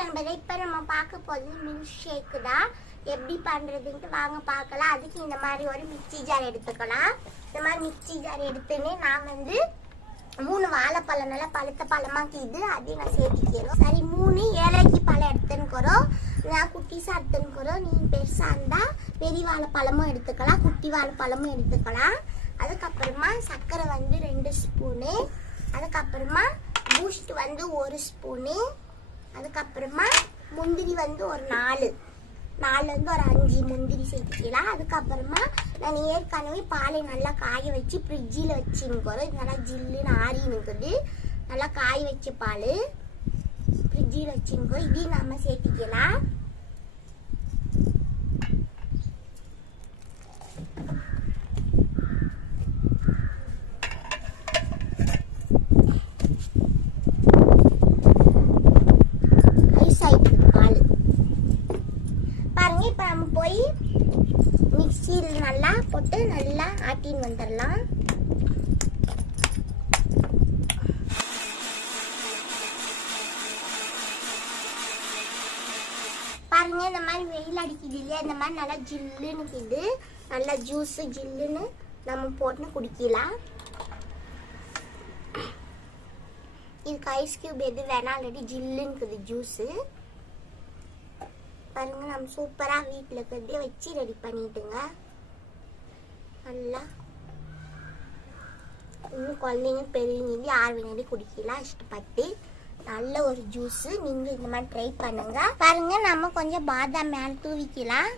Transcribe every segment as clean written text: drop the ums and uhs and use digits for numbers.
நண்பர்களே, இப்போ நம்ம பார்க்க போகிறது மில்க் ஷேக்கு தான். எப்படி பண்ணுறதுன்ட்டு வாங்க பார்க்கலாம். அதுக்கு இந்த மாதிரி ஒரு மிக்சி ஜார் எடுத்துக்கலாம். இந்த மாதிரி மிக்சி ஜார் எடுத்துன்னு நான் 3 வாழைப்பழம் நல்லா பழுத்த பழமாக்கிது அதையும் நான் சேர்த்துக்கிறோம். சரி, 3 ஏலக்கி பழம் எடுத்துன்னுக்கிறோம். நான் குட்டிஸாக எடுத்துன்னுக்கிறோம். நீங்கள் பெருசாக இருந்தால் பெரிய வாழைப்பழமும் எடுத்துக்கலாம், குட்டி வாழைப்பழமும் எடுத்துக்கலாம். அதுக்கப்புறமா சர்க்கரை 2 ஸ்பூனு, அதுக்கப்புறமா பூஸ்ட் 1 ஸ்பூனு, அதுக்கப்புறமா முந்திரி ஒரு 4 ஒரு 5 முந்திரி சேர்த்துக்கலாம். அதுக்கப்புறமா நான் ஏற்கனவே பாலை நல்லா காய வச்சு ஃப்ரிட்ஜில் வச்சுருக்கோம். இது நல்லா ஜில்லுன்னு ஆறினுக்குது. நல்லா காய வச்ச பால் ஃப்ரிட்ஜில் வச்சுருக்கோம். இதையும் நம்ம சேர்த்திக்கலாம். இப்போ நம்ம போய் மிக்சியில் நல்லா போட்டு நல்லா ஆட்டின்னு வந்துடலாம். பாருங்க, இந்த மாதிரி வெயில் அடிக்குது இல்லையா, இந்த மாதிரி நல்லா ஜில்லுன்னு இருக்குது. நல்லா ஜூஸ் ஜில்லுன்னு நம்ம போட்டு குடிக்கலாம். இதுக்கு ஐஸ் கியூப் எது வேணா, ஆல்ரெடி ஜில்லுன்னு இருக்குது ஜூஸு. பாருங்க, நம்ம சூப்பராக வீட்டில் இருக்கிறதே வச்சு ரெடி பண்ணிட்டுங்க. நல்லா இன்னும் குழந்தைங்க பெரியவங்க யார் வேணாலும் குடிக்கலாம் இஷ்டப்பட்டு. நல்ல ஒரு ஜூஸு. நீங்கள் இந்த மாதிரி ட்ரை பண்ணுங்க. பாருங்க, நம்ம கொஞ்சம் பாதாம் மேலே தூவிக்கலாம்.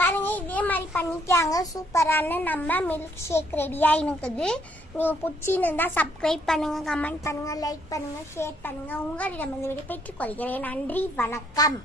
பாருங்க, இதே மாதிரி பண்ணிக்காங்க. சூப்பரான நம்ம மில்க் ஷேக் ரெடியாக இருக்குது. நீங்கள் பிடிச்சின்னு இருந்தால் சப்ஸ்கிரைப் பண்ணுங்கள், கமெண்ட் பண்ணுங்கள், லைக் பண்ணுங்கள், ஷேர் பண்ணுங்கள். உங்களிடம் இந்த வீடியோ பெற்றுக்கொள்கிறேன். நன்றி, வணக்கம்.